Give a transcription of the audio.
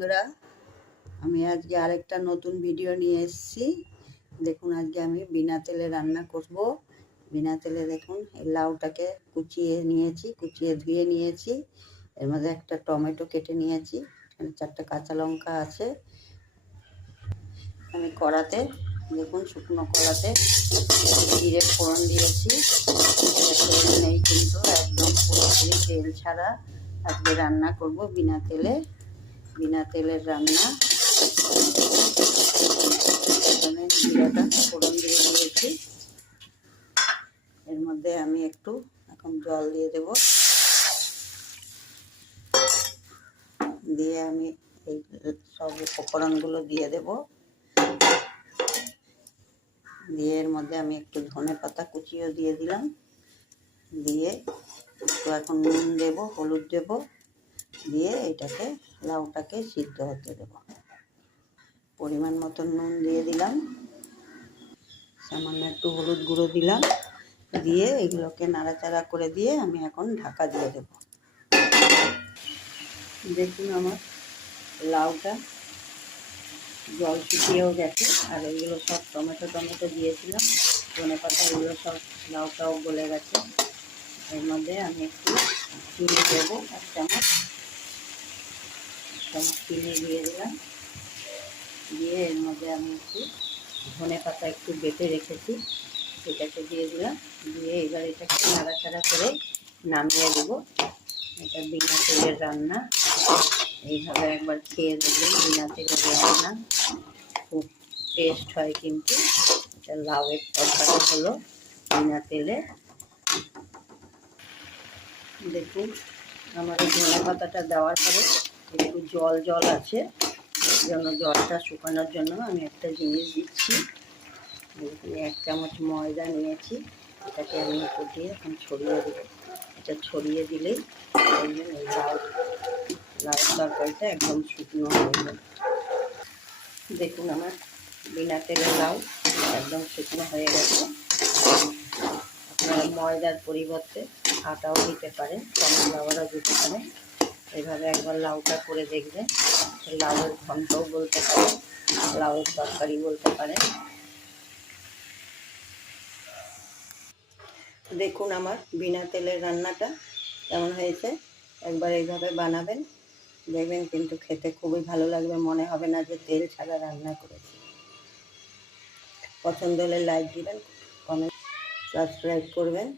বন্ধুরা, আমি আজকে আরেকটা নতুন ভিডিও নিয়ে এসেছি। দেখুন, আজকে আমি বিনা তেলে রান্না করব। বিনা তেলে দেখুন, এই লাউটাকে কুচিয়ে নিয়েছি, কুচিয়ে ধুয়ে নিয়েছি। এর মধ্যে একটা টমেটো কেটে নিয়েছি, এখানে 4টে কাঁচা লঙ্কা আছে। আমি কড়াতে দেখুন, শুকনো কড়াতে জিরে ফোড়ন দিয়েছি। নেই কিন্তু, একদম পুরোপুরি তেল ছাড়া আজকে রান্না করব বিনা তেলে। বিনা তেলের রান্না। এখানে জিরাটা ফোড়ন দিয়ে দিয়েছি। এর মধ্যে আমি একটু এখন জল দিয়ে দেব। দিয়ে আমি এই সব উপকরণগুলো দিয়ে দেব। দিয়ে এর মধ্যে আমি একটু ধনে পাতা কুচিও দিয়ে দিলাম। দিয়ে একটু এখন নুন দেব, হলুদ দেব। দিয়ে এটাকে লাউটাকে সিদ্ধ হতে দেব। পরিমাণ মতো নুন দিয়ে দিলাম, সামান্য একটু হলুদ গুঁড়ো দিলাম। দিয়ে এগুলোকে নাড়াচাড়া করে দিয়ে আমি এখন ঢাকা দিয়ে দেব। দেখুন, আমার লাউটা জল শুকিয়েও গেছে। আর এগুলো সব টমেটো দিয়েছিলাম, ধনে পাতা, এগুলো সব লাউটাও গলে গেছে। এর মধ্যে আমি একটু চিনি দেবো, 1 চামচ চিনি দিয়ে দিলাম। দিয়ে এর মধ্যে আমি একটু ধনে পাতা একটু বেটে রেখেছি, সেটাকে দিয়ে দিলাম। দিয়ে এবার এটাকে নাড়াচাড়া করে নামিয়ে দেবো। এটা বিনা তেলের রান্না। এইভাবে একবার খেয়ে দেখবেন, বিনা তেলের রান্না খুব টেস্ট হয়। কিন্তু এটা লাউয়ের তরকারি হলো বিনা তেলে। দেখুন, আমার এই ধনে পাতাটা দেওয়ার পরে একটু জল জল আছে, এর জন্য জলটা শুকানোর জন্য আমি একটা জিনিস দিচ্ছি। 1 চামচ ময়দা নিয়েছি, এটাকে আমি উপর দিয়ে এখন ছড়িয়ে দেবো। এটা ছড়িয়ে দিলেই দেখবেন এই লাউ তরকারিটা একদম শুকনো হয়ে যাবে। দেখুন, আমার বিনা তেলের লাউ একদম শুকনো হয়ে গেছে। আপনারা ময়দার পরিবর্তে আটাও দিতে পারেন, কর্নফ্লাওয়ারও দিতে পারেন। এভাবে একবার লাউটা করে দেখবেন। লাউয়ের ঘন্টও বলতে পারেন, লাউয়ের তরকারি বলতে পারেন। দেখুন, আমার বিনা তেলের রান্নাটা কেমন হয়েছে। একবার এইভাবে বানাবেন, দেখবেন কিন্তু খেতে খুবই ভালো লাগবে। মনে হবে না যে তেল ছাড়া রান্না করেছি। পছন্দ হলে লাইক দিবেন, কমেন্ট, সাবস্ক্রাইব করবেন।